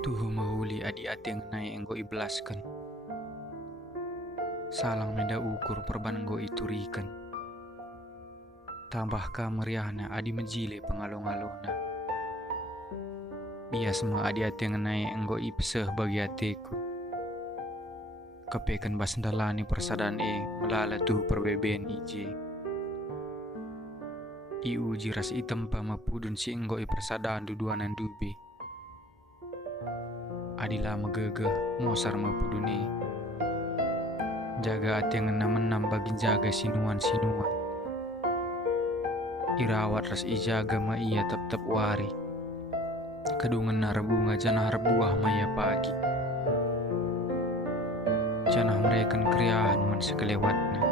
Tuhu mahuli adi ateng nai enggo iblaskan. Salang menda ukur perban enggo iturikan. Tambah ka meriahna adi menjile pengalong-alona. Bias ma adi ateng nai enggo ipseh bagi ateku. Kepekan basndalani persadaan melala tuh perbeben ije. Iu jiras item pa mapudun si enggo persadaan duduanan dube. Adila megegeh mosar mapuduni. Jaga ateng menam bagi jaga sinuan-sinuan. Irawat ras ijaga ma ia tetap wari. Kedungan nar bunga janah buah maya pagi. Janah mereka kriahan man sekelewatna.